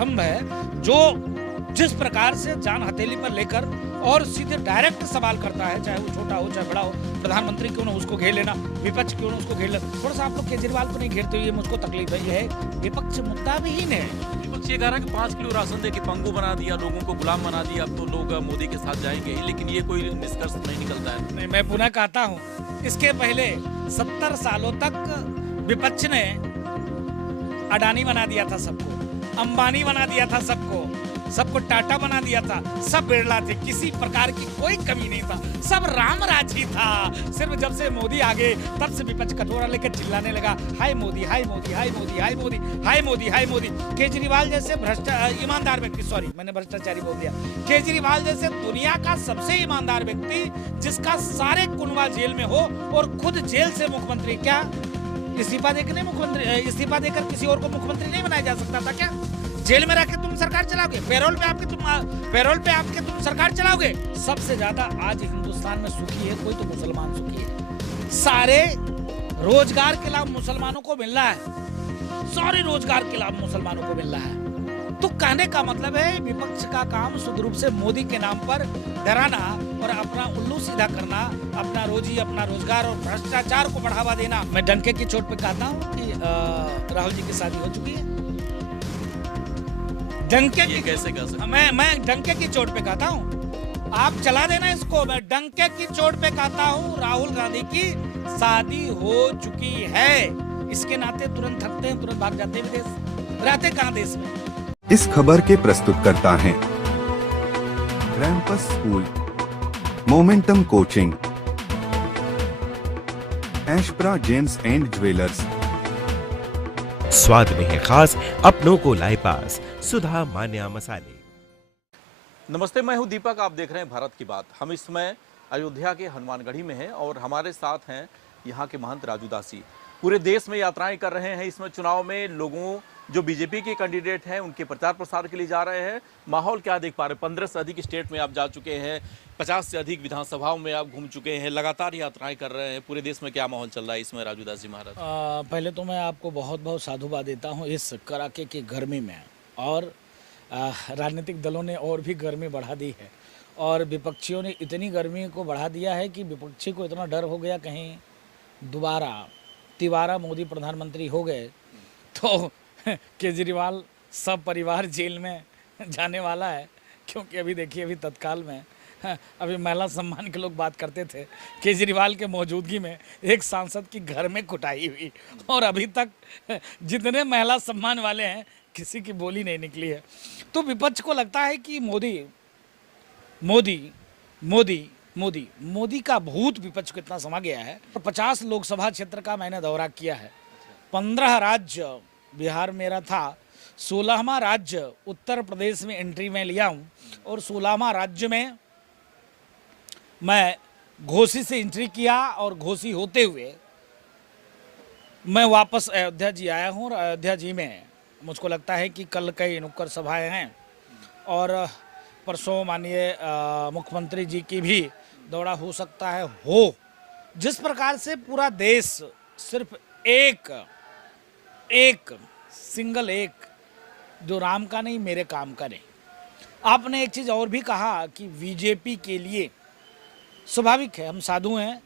स्तंभ है जो जिस प्रकार से जान हथेली पर लेकर और सीधे डायरेक्ट सवाल करता है, चाहे वो छोटा हो चाहे बड़ा हो, प्रधानमंत्री क्यों ना उसको घेर लेना, विपक्ष क्यों ना उसको घेर लेना। थोड़ा सा आप लोग केजरीवाल को नहीं घेरते हुए मुझको तकलीफ है। ये है विपक्ष मुद्दा विहीन है। विपक्ष ये कह रहा है कि 5 किलो राशन दे के पंगु बना दिया, लोगों को गुलाम बना दिया, अब तो लोग मोदी के साथ जाएंगे ही, लेकिन ये कोई निष्कर्ष नहीं निकलता है। नहीं, मैं पुनः कहता हूँ, इसके पहले 70 सालों तक विपक्ष ने अडानी बना दिया था सबको, अंबानी बना दिया था सबको टाटा बना दिया था, सब बिरला थे, किसी प्रकार की कोई कमी नहीं था, सब राम राजी था। सिर्फ जब से मोदी आ गए तब से विपक्ष कटोरा लेकर चिल्लाने लगा, हाय मोदी हाय मोदी हाय मोदी हाय मोदी हाय मोदी हाय मोदी। केजरीवाल जैसे ईमानदार व्यक्ति, सॉरी मैंने भ्रष्टाचारी बोल दिया, केजरीवाल जैसे दुनिया का सबसे ईमानदार व्यक्ति जिसका सारे कुनबा जेल में हो और खुद जेल से मुख्यमंत्री, क्या इस्तीफा देकर किसी और को मुख्यमंत्री नहीं बनाया जा सकता था क्या? जेल में रख के तुम सरकार चलाओगे, पैरोल पे आपके तुम सरकार चलाओगे। सबसे ज्यादा आज हिंदुस्तान में सुखी है कोई तो मुसलमान सुखी है। सारे रोजगार के लाभ मुसलमानों को मिल रहा है, सारे रोजगार के लाभ मुसलमानों को मिल रहा है। तो कहने का मतलब है विपक्ष का काम शुद्ध रूप से मोदी के नाम पर डराना और अपना उल्लू सीधा करना, अपना रोजी अपना रोजगार और भ्रष्टाचार को बढ़ावा देना। मैं डंके की चोट पे कहता हूँ कि राहुल जी की शादी हो चुकी है। डंके की कैसे कर सकते? मैं डंके की चोट पे कहता हूँ, आप चला देना इसको। मैं डंके की चोट पे कहता हूँ, राहुल गांधी की शादी हो चुकी है। इसके नाते तुरंत थकते हैं, तुरंत भाग जाते हैं विदेश, रहते कहाँ देश में। इस खबर के प्रस्तुतकर्ता हैं रैंपस स्कूल, मोमेंटम कोचिंग, एशप्रा जेम्स एंड ज्वेलर्स। स्वाद में है खास, अपनों को लाए पास, सुधा मान्या मसाले। नमस्ते, मैं हूं दीपक, आप देख रहे हैं भारत की बात। हम इस समय अयोध्या के हनुमानगढ़ी में हैं और हमारे साथ हैं यहाँ के महंत राजू दास जी। पूरे देश में यात्राएं कर रहे हैं। इसमें चुनाव में लोगों जो बीजेपी के कैंडिडेट हैं उनके प्रचार प्रसार के लिए जा रहे हैं। माहौल क्या देख पा रहे हैं? 15 से अधिक स्टेट में आप जा चुके हैं, 50 से अधिक विधानसभाओं में आप घूम चुके हैं, लगातार यात्राएं कर रहे हैं। पूरे देश में क्या माहौल चल रहा है इसमें राजू दास जी महाराज? पहले तो मैं आपको बहुत बहुत साधुवाद देता हूँ इस कड़ाके की गर्मी में, और राजनीतिक दलों ने और भी गर्मी बढ़ा दी है और विपक्षियों ने इतनी गर्मी को बढ़ा दिया है कि विपक्षी को इतना डर हो गया कहीं दोबारा तिबारा मोदी प्रधानमंत्री हो गए तो केजरीवाल सब परिवार जेल में जाने वाला है। क्योंकि अभी देखिए, अभी तत्काल में अभी महिला सम्मान के लोग बात करते थे, केजरीवाल के मौजूदगी में एक सांसद की घर में कुटाई हुई और अभी तक जितने महिला सम्मान वाले हैं किसी की बोली नहीं निकली है। तो विपक्ष को लगता है कि मोदी मोदी मोदी मोदी मोदी का भूत विपक्ष को इतना समा गया है। 50 लोकसभा क्षेत्र का मैंने दौरा किया है, 15 राज्य बिहार मेरा था, 16वां राज्य उत्तर प्रदेश में एंट्री में लिया हूँ और 16वां राज्य में मैं घोसी से एंट्री किया और घोसी होते हुए मैं वापस अयोध्या जी आया हूँ। और अयोध्या जी में मुझको लगता है कि कल कई नुक्कड़ सभाएं हैं और परसों माननीय मुख्यमंत्री जी की भी दौरा हो सकता है। हो जिस प्रकार से पूरा देश सिर्फ एक सिंगल एक जो राम का नहीं मेरे काम का नहीं। आपने एक चीज़ और भी कहा कि बीजेपी के लिए, स्वाभाविक है हम साधु हैं,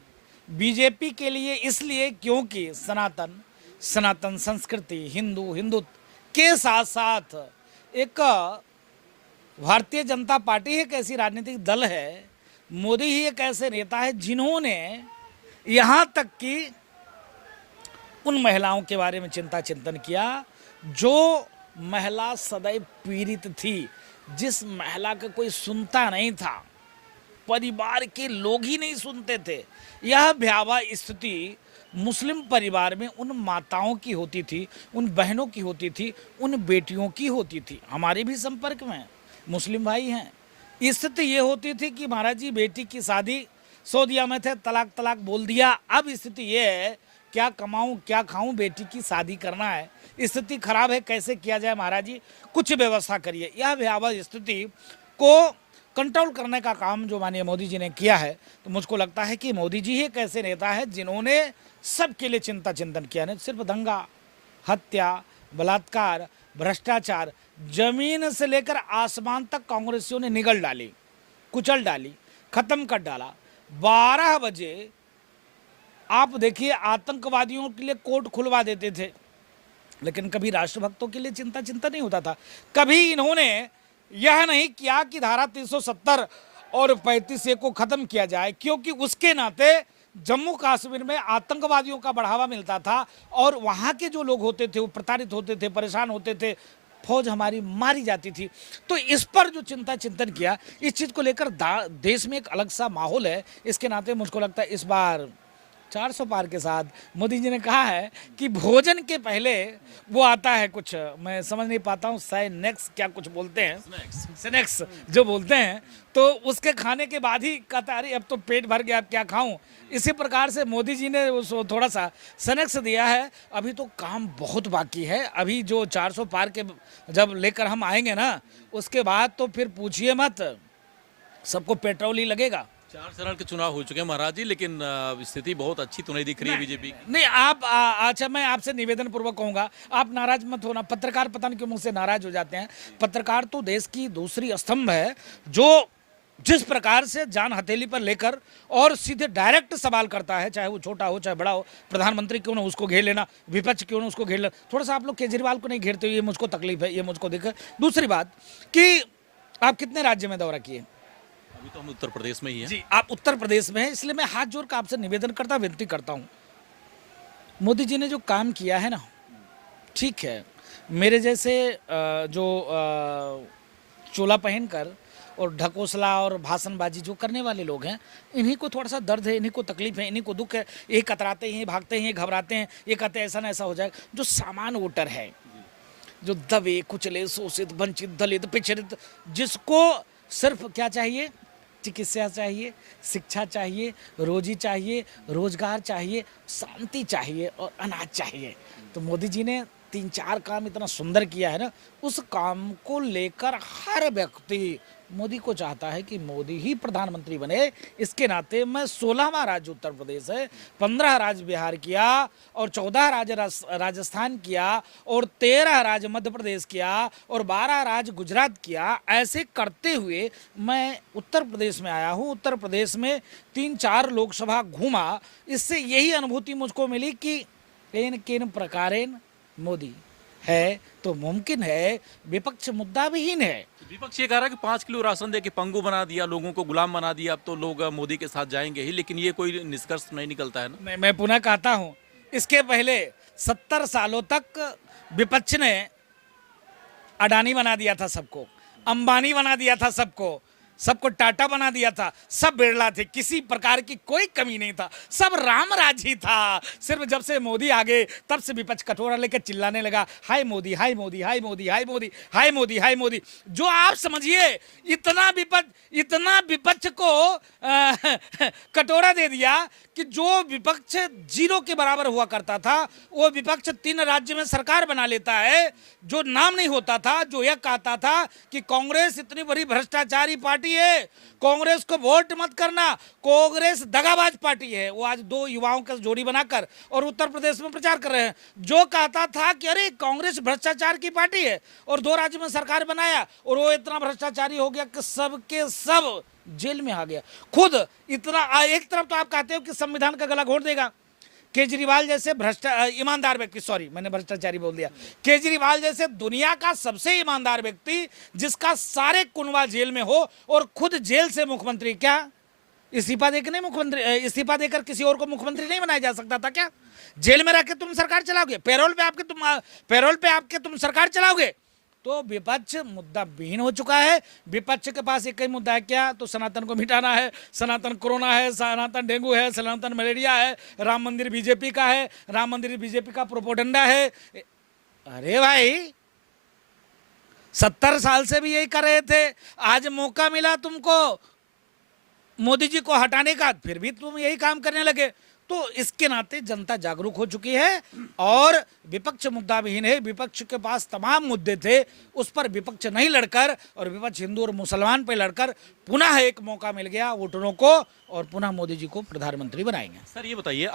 बीजेपी के लिए इसलिए क्योंकि सनातन संस्कृति हिंदुत्व के साथ साथ एक भारतीय जनता पार्टी एक ऐसी राजनीतिक दल है, मोदी ही एक ऐसे नेता है जिन्होंने यहाँ तक कि उन महिलाओं के बारे में चिंतन किया जो महिला सदैव पीड़ित थी, जिस महिला का कोई सुनता नहीं था, परिवार के लोग ही नहीं सुनते थे। यह भयावह स्थिति मुस्लिम परिवार में उन माताओं की होती थी, उन बहनों की होती थी, उन बेटियों की होती थी। हमारे भी संपर्क में मुस्लिम भाई हैं। स्थिति ये होती थी कि महाराज जी बेटी की शादी सऊदीया में थे, तलाक बोल दिया। अब स्थिति ये है क्या कमाऊं क्या खाऊं, बेटी की शादी करना है, स्थिति खराब है, कैसे किया जाए महाराज जी, कुछ व्यवस्था करिए। यह भयावह स्थिति को कंट्रोल करने का काम जो माननीय मोदी जी ने किया है, तो मुझको लगता है कि मोदी जी ही एक ऐसे नेता है जिन्होंने सबके लिए चिंतन किया, नहीं सिर्फ दंगा, हत्या, बलात्कार, भ्रष्टाचार जमीन से लेकर आसमान तक कांग्रेसियों ने निगल डाली, कुचल डाली, खत्म कर डाला। 12 बजे आप देखिए आतंकवादियों के लिए कोर्ट खुलवा देते थे, लेकिन कभी राष्ट्रभक्तों के लिए चिंता नहीं होता था। कभी इन्होंने यह नहीं किया कि धारा 370 और 35A को खत्म किया जाए, क्योंकि उसके नाते जम्मू कश्मीर में आतंकवादियों का बढ़ावा मिलता था और वहाँ के जो लोग होते थे वो प्रताड़ित होते थे, परेशान होते थे, फौज हमारी मारी जाती थी। तो इस पर जो चिंतन किया, इस चीज़ को लेकर देश में एक अलग सा माहौल है। इसके नाते मुझको लगता है इस बार 400 पार के साथ मोदी जी ने कहा है कि भोजन के पहले वो आता है कुछ, मैं समझ नहीं पाता हूँ, नेक्स्ट क्या कुछ बोलते हैं, स्नैक्स जो बोलते हैं, तो उसके खाने के बाद ही कहता है अरे अब तो पेट भर गया, अब क्या खाऊं। इसी प्रकार से मोदी जी ने उसको थोड़ा सा स्नैक्स दिया है। अभी तो काम बहुत बाकी है। अभी जो 400 पार के जब लेकर हम आएंगे ना, उसके बाद तो फिर पूछिए मत, सबको पेट्रोल ही लगेगा। 4 चरण के चुनाव हो चुके हैं महाराज जी, लेकिन स्थिति बहुत अच्छी तो नहीं दिख रही है बीजेपी की। नहीं, आप अच्छा, मैं आपसे निवेदन पूर्वक कहूंगा, आप नाराज मत होना। पत्रकार पता नहीं क्यों मुझसे नाराज हो जाते हैं। पत्रकार तो देश की दूसरी स्तंभ है, जो जिस प्रकार से जान हथेली पर लेकर और सीधे डायरेक्ट सवाल करता है, चाहे वो छोटा हो चाहे बड़ा हो। प्रधानमंत्री क्यों ना उसको घेर लेना, विपक्ष क्यों ना उसको घेर लेना। थोड़ा सा आप लोग केजरीवाल को नहीं घेरते, ये मुझको तकलीफ है, ये मुझको दिक्कत। दूसरी बात कि आप कितने राज्य में दौरा किए? अभी तो हम उत्तर प्रदेश में ही हैं। जी, आप उत्तर प्रदेश में हैं, इसलिए मैं हाथ जोड़ कर आपसे निवेदन करता, विनती करता हूँ। मोदी जी ने जो काम किया है ना, ठीक है, मेरे जैसे जो चोला पहनकर और ढकोसला और भाषणबाजी जो करने वाले लोग हैं, इन्हीं को थोड़ा सा दर्द है, इन्हीं को तकलीफ है, इन्हीं को दुख है। ये कतराते हैं, भागते हैं, घबराते हैं, ये कहते हैं ऐसा ना ऐसा हो जाएगा। जो सामान्य वोटर है, जो दबे कुचले शोषित वंचित दलित पिछड़ित, जिसको सिर्फ क्या चाहिए, चिकित्सा चाहिए, शिक्षा चाहिए, रोजी चाहिए, रोजगार चाहिए, शांति चाहिए और अनाज चाहिए। तो मोदी जी ने 3-4 काम इतना सुंदर किया है ना, उस काम को लेकर हर व्यक्ति मोदी को चाहता है कि मोदी ही प्रधानमंत्री बने। इसके नाते मैं 16वां राज्य उत्तर प्रदेश है, 15 राज्य बिहार किया और 14 राज्य राजस्थान किया और 13 राज्य मध्य प्रदेश किया और 12 राज्य गुजरात किया। ऐसे करते हुए मैं उत्तर प्रदेश में आया हूँ। उत्तर प्रदेश में 3-4 लोकसभा घूमा। इससे यही अनुभूति मुझको मिली कि किन प्रकारेण मोदी है तो मुमकिन है, विपक्ष मुद्दा विहीन है। विपक्ष ये कह रहा है कि 5 किलो राशन दे के पंगु बना दिया, लोगों को गुलाम बना दिया, अब तो लोग मोदी के साथ जाएंगे ही, लेकिन ये कोई निष्कर्ष नहीं निकलता है ना। मैं पुनः कहता हूँ, इसके पहले 70 सालों तक विपक्ष ने अडानी बना दिया था सबको, अंबानी बना दिया था सबको टाटा बना दिया था, सब बिरला थे, किसी प्रकार की कोई कमी नहीं था, सब रामराज ही था। सिर्फ जब से मोदी आ गए तब से विपक्ष कटोरा लेकर चिल्लाने लगा, हाय मोदी, हाय मोदी, हाय मोदी, हाय मोदी, हाय मोदी, हाय मोदी। जो आप समझिए इतना विपक्ष को कटोरा दे दिया कि जो विपक्ष 0 के बराबर हुआ करता था, वो विपक्ष 3 राज्य में सरकार बना लेता है। जो नाम नहीं होता था, जो यह कहता था कि कांग्रेस इतनी बड़ी भ्रष्टाचारी पार्टी है, कांग्रेस को वोट मत करना, कांग्रेस दगाबाज पार्टी है, वो आज 2 युवाओं का जोड़ी बनाकर और उत्तर प्रदेश में प्रचार कर रहे हैं। जो कहता था कि अरे कांग्रेस भ्रष्टाचार की पार्टी है और 2 राज्यों में सरकार बनाया और वो इतना भ्रष्टाचारी हो गया कि सबके सब जेल में आ गया। खुद इतना, एक तरफ तो आप कहते हो कि संविधान का गला घोट देगा, केजरीवाल जैसे ईमानदार व्यक्ति, सॉरी मैंने भ्रष्टाचारी बोल दिया, केजरीवाल जैसे दुनिया का सबसे ईमानदार व्यक्ति, जिसका सारे कुनबा जेल में हो और खुद जेल से मुख्यमंत्री, क्या इस्तीफा देकर नहीं मुख्यमंत्री, इस्तीफा देकर किसी और को मुख्यमंत्री नहीं बनाया जा सकता था क्या? जेल में रह के तुम सरकार चलाओगे, पैरोल पे आपके तुम सरकार चलाओगे? तो विपक्ष मुद्दा विहीन हो चुका है। विपक्ष के पास एक ही मुद्दा है, क्या? तो सनातन को मिटाना है, सनातन कोरोना है, सनातन डेंगू है, सनातन मलेरिया है, राम मंदिर बीजेपी का है, राम मंदिर बीजेपी का प्रोपोगंडा है। अरे भाई 70 साल से भी यही कर रहे थे, आज मौका मिला तुमको मोदी जी को हटाने का, फिर भी तुम यही काम करने लगे। तो इसके नाते जनता जागरूक हो चुकी है और विपक्ष मुद्दा विहीन है। विपक्ष के पास तमाम मुद्दे थे, उस पर विपक्ष नहीं लड़कर और विपक्ष हिंदू और मुसलमान पर लड़कर पुनः एक मौका मिल गया वोटरों को और पुनः मोदी जी को प्रधानमंत्री बनाएंगे। सर ये बताइए,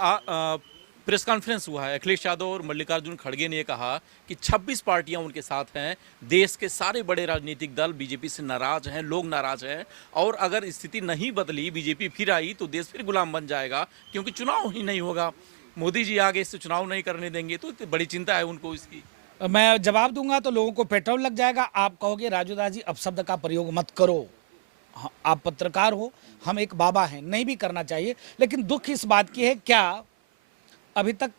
प्रेस कॉन्फ्रेंस हुआ है। अखिलेश यादव और मल्लिकार्जुन खड़गे ने कहा कि 26 पार्टियां उनके साथ हैं, देश के सारे बड़े राजनीतिक दल बीजेपी से नाराज हैं, लोग नाराज हैं, और अगर स्थिति नहीं बदली, बीजेपी फिर आई तो देश फिर गुलाम बन जाएगा, क्योंकि चुनाव ही नहीं होगा। मोदी जी आगे इससे चुनाव नहीं करने देंगे, तो बड़ी चिंता है उनको इसकी। मैं जवाब दूंगा तो लोगों को पेट्रोल लग जाएगा। आप कहोगे राजू दास जी अपशब्द का प्रयोग मत करो, आप पत्रकार हो, हम एक बाबा हैं, नहीं भी करना चाहिए। लेकिन दुख इस बात की है, क्या अभी तक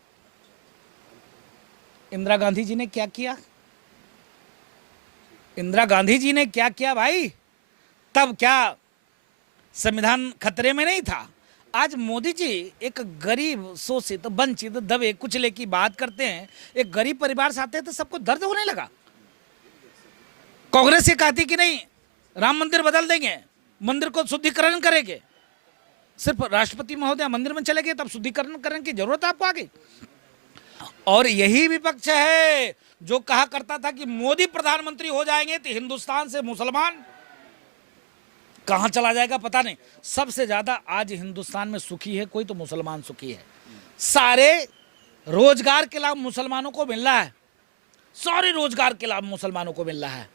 इंदिरा गांधी जी ने क्या किया? इंदिरा गांधी जी ने क्या किया भाई? तब क्या संविधान खतरे में नहीं था? आज मोदी जी एक गरीब, शोषित, वंचित, दबे कुचले की बात करते हैं। एक गरीब परिवार से आते हैं तो सबको दर्द होने लगा। कांग्रेस ये कहती कि नहीं राम मंदिर बदल देंगे, मंदिर को शुद्धिकरण करेंगे। सिर्फ राष्ट्रपति महोदय मंदिर में चले गए तब शुद्धिकरण करने की जरूरत आपको आ गई। और यही विपक्ष है जो कहा करता था कि मोदी प्रधानमंत्री हो जाएंगे तो हिंदुस्तान से मुसलमान कहां चला जाएगा पता नहीं। सबसे ज्यादा आज हिंदुस्तान में सुखी है कोई तो मुसलमान सुखी है। सारे रोजगार के लाभ मुसलमानों को मिल रहा है, सारे रोजगार के लाभ मुसलमानों को मिल रहा है।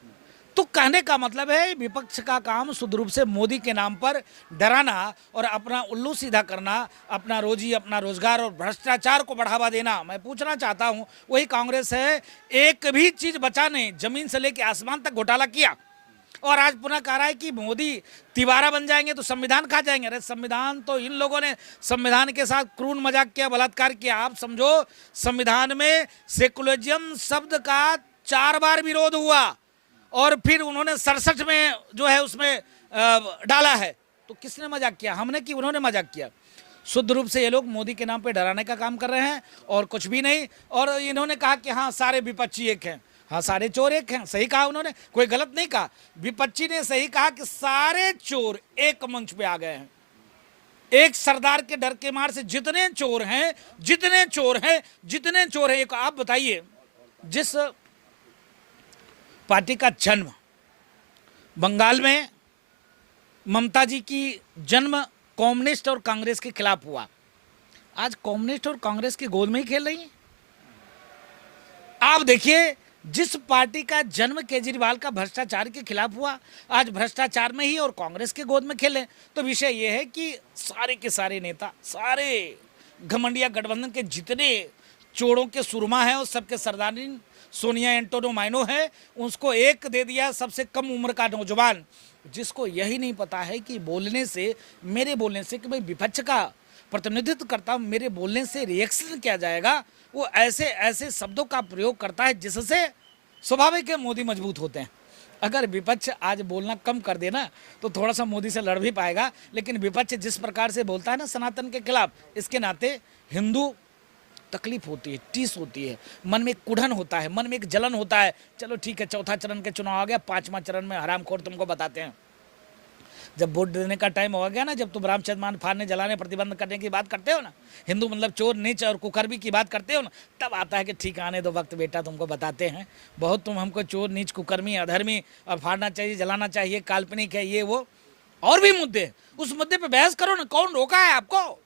तो कहने का मतलब है विपक्ष का काम शुद्ध रूप से मोदी के नाम पर डराना और अपना उल्लू सीधा करना, अपना रोजी, अपना रोजगार और भ्रष्टाचार को बढ़ावा देना। मैं पूछना चाहता हूं, वही कांग्रेस है, एक भी चीज बचा नहीं, जमीन से लेकर आसमान तक घोटाला किया और आज पुनः कह रहा है कि मोदी तिवारा बन जाएंगे तो संविधान खा जाएंगे। अरे संविधान तो इन लोगों ने संविधान के साथ क्रूर मजाक किया, बलात्कार किया। आप समझो संविधान में सेकुलरिज्म शब्द का 4 बार विरोध हुआ और फिर उन्होंने 67 में जो है उसमें डाला है। तो किसने मजाक किया? हमने कि उन्होंने मजाक किया? शुद्ध रूप से ये लोग मोदी के नाम पे डराने का काम कर रहे हैं और कुछ भी नहीं। और इन्होंने कहा कि हाँ सारे विपक्षी एक हैं, हाँ सारे चोर एक हैं। सही कहा उन्होंने, कोई गलत नहीं कहा। विपक्षी ने सही कहा कि सारे चोर एक मंच पे आ गए हैं। एक सरदार के डर के मार से जितने चोर हैं, जितने चोर हैं, जितने चोर हैं। एक आप बताइए, जिस पार्टी का जन्म बंगाल में ममता जी की जन्म कम्युनिस्ट और कांग्रेस के खिलाफ हुआ, आज कम्युनिस्ट और कांग्रेस की गोद में ही खेल रही है। आप देखिए, जिस पार्टी का जन्म केजरीवाल का भ्रष्टाचार के खिलाफ हुआ, आज भ्रष्टाचार में ही और कांग्रेस के गोद में खेले। तो विषय यह है कि सारे के सारे नेता, सारे घमंडिया गठबंधन के जितने चोरों के सुरमा है, उस सबके सरदारनी सोनिया एंटोनो माइनो है। उसको एक दे दिया सबसे कम उम्र का नौजवान, जिसको यही नहीं पता है कि बोलने से, मेरे बोलने से, कि भाई विपक्ष का प्रतिनिधित्व करता हूं, मेरे बोलने से रिएक्शन क्या जाएगा। वो ऐसे ऐसे शब्दों का प्रयोग करता है जिससे स्वाभाविक है मोदी मजबूत होते हैं। अगर विपक्ष आज बोलना कम कर देना तो थोड़ा सा मोदी से लड़ भी पाएगा। लेकिन विपक्ष जिस प्रकार से बोलता है ना सनातन के खिलाफ, इसके नाते हिंदू तकलीफ होती है, टीस होती है, मन में एक कुढ़न होता है, मन में एक जलन होता है। चलो ठीक है, चौथा चरण के चुनाव आ गया, 5वां चरण में हरामखोर तुमको बताते हैं। जब वोट देने का टाइम हो गया ना, जब तुम रामचंद्र मान फाड़ने, जलाने, प्रतिबंध करने की बात करते हो ना, हिंदू मतलब चोर, नीच और कुकर्मी की बात करते हो ना, तब आता है कि ठीक आने दो वक्त बेटा, तुमको बताते हैं। बहुत तुम हमको चोर, नीच, कुकर्मी, अधर्मी और फाड़ना चाहिए, जलाना चाहिए, काल्पनिक है, ये वो और भी मुद्दे। उस मुद्दे पे बहस करो ना, कौन रोका है आपको?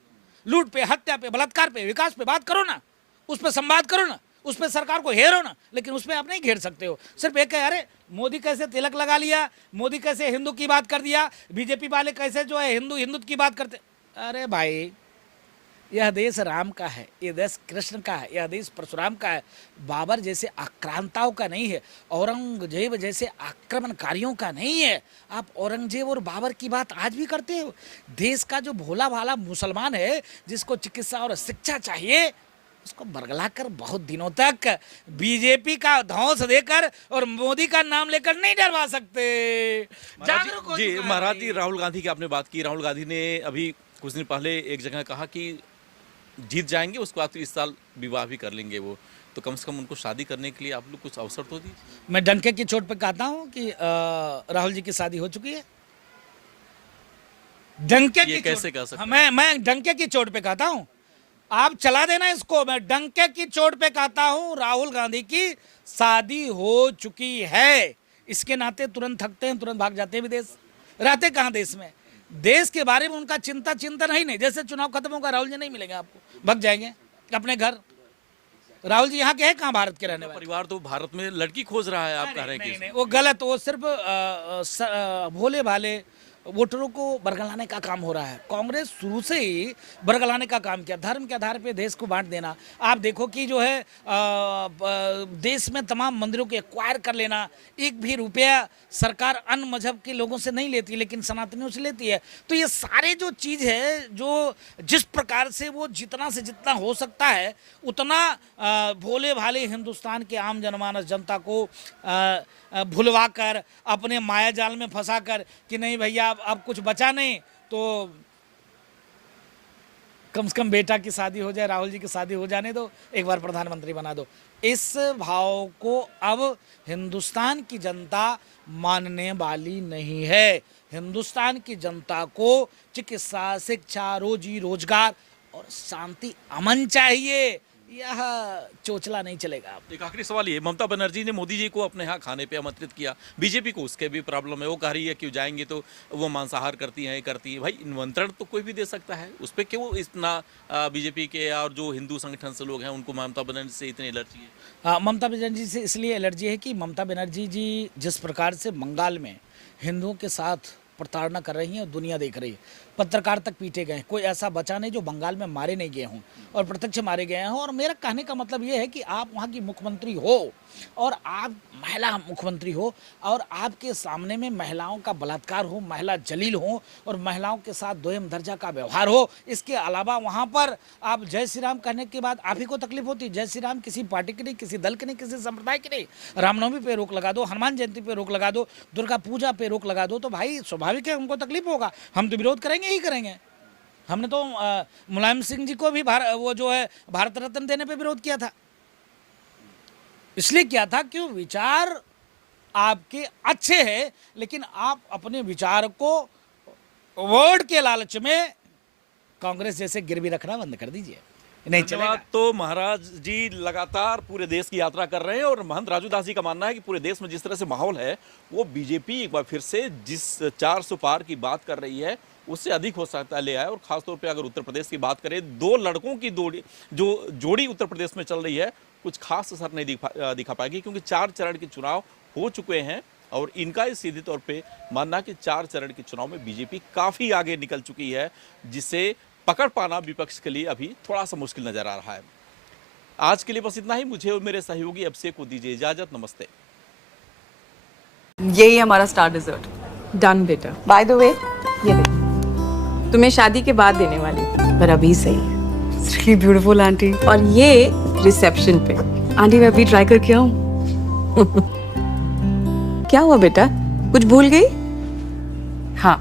लूट पे, हत्या पे, बलात्कार पे, विकास पे बात करो ना, उस पर संवाद करो ना, उस पर सरकार को घेरो ना। लेकिन उसमें आप नहीं घेर सकते हो। सिर्फ एक है, अरे मोदी कैसे तिलक लगा लिया, मोदी कैसे हिंदू की बात कर दिया, बीजेपी वाले कैसे जो है हिंदू हिंदुत्व की बात करते। अरे भाई, यह देश राम का है, यह देश कृष्ण का है, यह देश परशुराम का है। बाबर जैसे आक्रांताओं का नहीं है, औरंगजेब जैसे आक्रमणकारियों का नहीं है। आप औरंगजेब और बाबर की बात आज भी करते हो। देश का जो भोला भाला मुसलमान है, जिसको चिकित्सा और शिक्षा चाहिए, उसको बरगलाकर बहुत दिनों तक बीजेपी का धौंस देकर और मोदी का नाम लेकर नहीं डरवा सकते। जागरूक हो जी चुका है महाराज भाई। जी, राहुल गांधी की आपने बात की। राहुल गांधी ने अभी कुछ दिन पहले एक जगह कहा कि जीत जाएंगे, उसके बाद तो इस साल विवाह भी कर लेंगे वो। तो कम से कम उनको शादी करने के लिए आप लोग कुछ अवसर तो दीजिए। मैं डंके की चोट पे कहता हूं कि राहुल जी की शादी हो चुकी है। डंके ये की कैसे चोट- कह सकते हाँ, मैं डंके की चोट पे कहता हूं। आप चला देना इसको। मैं डंके की चोट पे कहता हूं, राहुल गांधी की शादी हो चुकी है। इसके नाते तुरंत थकते हैं, तुरंत भाग जाते हैं विदेश। रहते कहां देश में? देश के बारे में उनका चिंतन ही नहीं। जैसे चुनाव खत्म होगा, राहुल जी नहीं मिलेंगे आपको, भाग जाएंगे। अपने घर। राहुल जी यहाँ के हैं कहाँ भारत के रहने वाले? परिवार तो भारत में लड़की खोज रहा है, आप कह रहे हैं नहीं कि नहीं, वो गलत, वो सिर्फ भोले भाले वोटरों को बरगलाने का काम हो रहा है। कांग्रेस शुरू से ही बरगलाने का काम किया, धर्म के आधार पे देश को बांट देना। आप देखो कि जो है देश में तमाम मंदिरों को एक्वायर कर लेना, एक भी रुपया सरकार अन्य मजहब के लोगों से नहीं लेती, लेकिन सनातनियों से लेती है। तो ये सारे जो चीज़ है, जो जिस प्रकार से वो जितना से जितना हो सकता है उतना भोले भाले हिंदुस्तान के आम जनमानस जनता को भुलवा कर, अपने माया जाल में फंसा कर कि नहीं भैया अब कुछ बचा नहीं, तो कम से कम बेटा की शादी हो जाए, राहुल जी की शादी हो जाने दो, एक बार प्रधानमंत्री बना दो। इस भाव को अब हिंदुस्तान की जनता मानने वाली नहीं है। हिंदुस्तान की जनता को चिकित्सा, शिक्षा, रोजी रोजगार और शांति, अमन चाहिए। यह चोचला नहीं चलेगा। एक आखिरी सवाल ये, ममता बनर्जी ने मोदी जी को अपने यहाँ खाने पे आमंत्रित किया, बीजेपी को उसके भी प्रॉब्लम है, वो कह रही है कि जाएंगे तो वो मांसाहार करती हैं, करती है। भाई निमंत्रण तो कोई भी दे सकता है, उस पर क्यों इतना बीजेपी के और जो हिंदू संगठन से लोग हैं उनको ममता बनर्जी से इतनी एलर्जी है? ममता बनर्जी से इसलिए एलर्जी है कि ममता बनर्जी जी जिस प्रकार से बंगाल में हिंदुओं के साथ प्रताड़ना कर रही हैं और दुनिया देख रही है। पत्रकार तक पीटे गए, कोई ऐसा बचा नहीं जो बंगाल में मारे नहीं गए हों और प्रत्यक्ष मारे गए हों। और मेरा कहने का मतलब ये है कि आप वहाँ की मुख्यमंत्री हो और आप महिला मुख्यमंत्री हो और आपके सामने में महिलाओं का बलात्कार हो, महिला जलील हो और महिलाओं के साथ दोयम दर्जा का व्यवहार हो। इसके अलावा वहाँ पर आप जय श्री राम कहने के बाद आप ही को तकलीफ होती। जय श्री राम किसी पार्टी की नहीं, किसी दल की नहीं, किसी संप्रदाय की नहीं। रामनवमी पे रोक लगा दो, हनुमान जयंती पे रोक लगा दो, दुर्गा पूजा पे रोक लगा दो, तो भाई स्वाभाविक है हमको तकलीफ होगा। हम तो विरोध करेंगे ही करेंगे। हमने तो मुलायम सिंह जी को भी वो जो है भारत रत्न देने पे विरोध किया था। इसलिए किया था कि विचार आपके अच्छे हैं, लेकिन आप अपने विचार को वर्ड के लालच में कांग्रेस जैसे गिरवी रखना बंद कर दीजिए, नहीं चलेगा। तो महाराज जी लगातार पूरे देश की यात्रा कर रहे हैं और महंत राजू दास जी का मानना है कि पूरे देश में जिस तरह से माहौल है वो बीजेपी एक बार फिर से जिस 400 पार की बात कर रही है उससे अधिक हो सकता है ले आए। और खासतौर पे अगर उत्तर प्रदेश की बात करें, दो लड़कों की जोड़ी उत्तर प्रदेश में चल रही है, कुछ खास असर नहीं दिखा पाएगी, क्योंकि 4 चरण के चुनाव हो चुके हैं और इनका इस सीधे तौर पे मानना कि 4 चरण के चुनाव में बीजेपी काफी आगे निकल चुकी है, जिसे पकड़ पाना विपक्ष के लिए अभी थोड़ा सा मुश्किल नजर आ रहा है। आज के लिए बस इतना ही। मुझे और मेरे सहयोगी अभिषेक को दीजिए इजाजत। नमस्ते। यही हमारा स्टार डिजर्ट। डन बेटा। बाय द वे, ये देख, तुम्हें शादी के बाद देने वाली थी, पर अभी सही है। It's really beautiful aunty. और ये रिसेप्शन पे। आंटी मैं अभी ट्राई करके आऊँ। क्या हुआ बेटा, कुछ भूल गई? हाँ,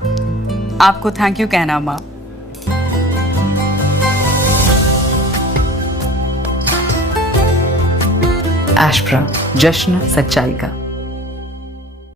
आपको थैंक यू कहना माँ। एशप्रा, जश्न सच्चाई का।